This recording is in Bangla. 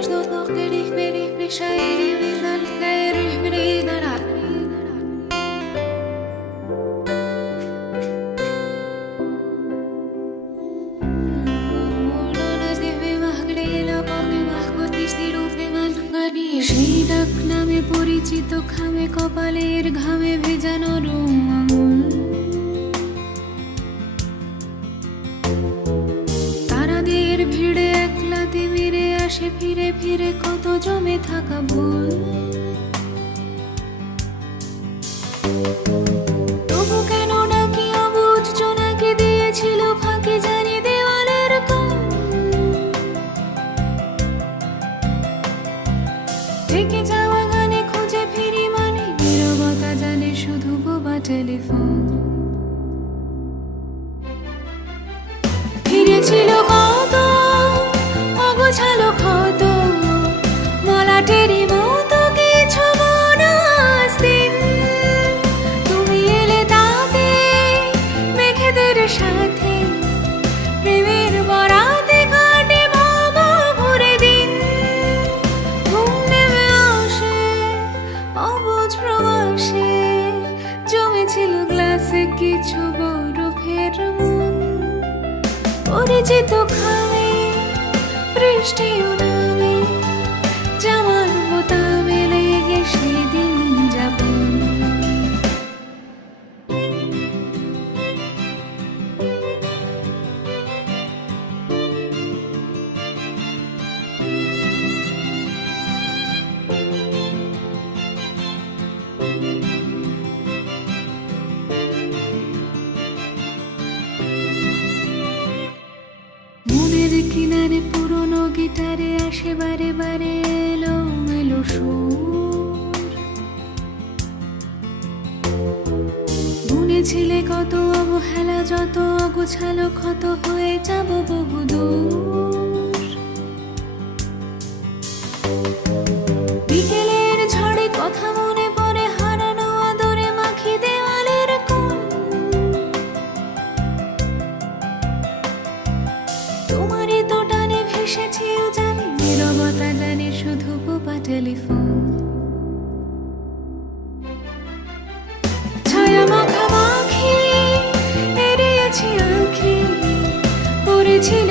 los dos noch gerich berich bescheidi will gerich beriedara সেই ডাক নামে পরিচিত খামে কপালের ঘামে ভেজানো রুম আঙুল তারাদের ভিড়ে একলাতে মেরে আসে ফিরে ফিরে কত জমে থাকা ভুল তবু কেন নাকি অবুঝ জোনাকে দিয়েছিল ফাঁকি জানি দেওয়ালের কোণ থেকে যাওয়া গানে খুঁজে ফিরি মানে নীরবতা জানে শুধু বোবা টেলিফোন ফিরেছিল কত অগোছালো ক্ষত মলাটেরই মতো কিছু বোনাস দিন তুমি এলে তাতে মেঘেদের সাথে প্রেমের বরাতে কাটে ভাবা ভরে দিন ঘুম নেমে আসে অবুঝ প্রবাসে জমেছিল গ্লাসে কিছু বরফের মন পরিচিত খামে বৃষ্টিও নামে জামার বোতামে লেগে সেদিন যাপন মনের কিনারে পুরনো গিটারে আসে বারে বারে এলো মেলো সুর বুনেছিলে কত অবহেলা যত অগোছালো ক্ষত হয়ে যাব বহুদূর বিকেলের ঝড়ে কথা মনে পড়ে হারানো আদরে মাখি দেওয়ালের কোণ তোমারই তো টানে ভেসেছিও জানি নীরবতা জানি শুধু বোবা টেলিফোন ছায়া মাখামাখি এড়িয়েছি আঁখি পড়েছিল